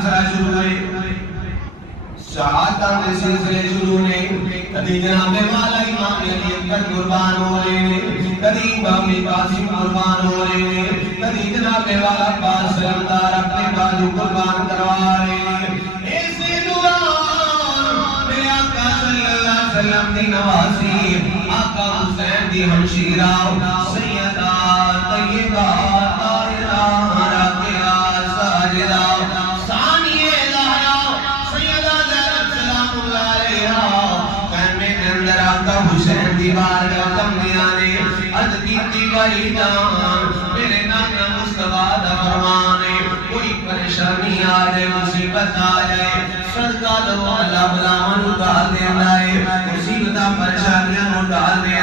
سلسلہ شروع ہوئے شہادتاں دے سلسلے شروع نے کدی جناب والا امام علی اکبر قربان ہو رہے ہیں کدی امام قاسم قربان ہو رہے ہیں کدی جناب والا عباس سلمدار اپنے بازو قربان کروا رہے ہیں ایسے دوران میرے آقا صلی اللہ علیہ وسلم دی نوازی آقا حسین دی ہمشیرہ سیدہ طیبہ طاہرہ راقیہ ساجدہ ثانیہ زہرا سیدہ زینب سلام اللہ علیہا خیمے کے اندر آقا حسین دی بارگاہ کمیا نے عرض کیتی بھائی جان میرے نانا مصطفیٰ دا فرمان ہے کوئی پریشانی آ جائے مصیبت آ جائے صدقہ دو اللہ بلاون اتار دے ہے مصیبتہ پریشانیاں اتار دے